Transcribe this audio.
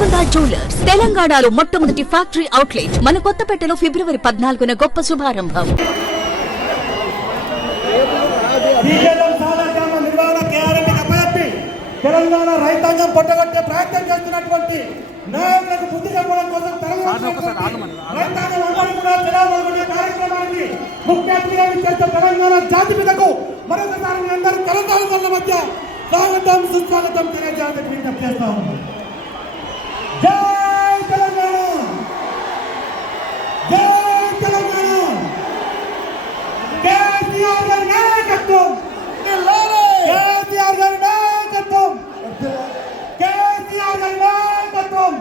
Golconda jewellers తెలంగాణలో మొట్టమొదటి factory outlet మన కొత్తపేటలో ఫిబ్రవరి 14న గొప్ప శుభారంభం. తెలంగాణ రైతాంగం పొట్టగొట్టే ప్రయత్నం చేస్తున్నటువంటి నాయకులకు బుద్ధి చెప్పడం కోసం రైతాంగం అందరూ కూడా తెలంగాణ కార్యక్రమానికి ముఖ్య అతిథిగా చేసే తెలంగాణ జాతి మీదకు మరొకసారి మీ అందరూ తెలంగాణ మధ్య స్వాగతం సుస్వాగతం తెలియజేయాలని విజ్ఞప్తి చేస్తాము. జై తెలంగాణ, జై తెలంగాణ, కేసీఆర్ గారి నాయకత్వం, కేసీఆర్ గారి నాయకత్వం, కేసీఆర్ గారి నాయకత్వం.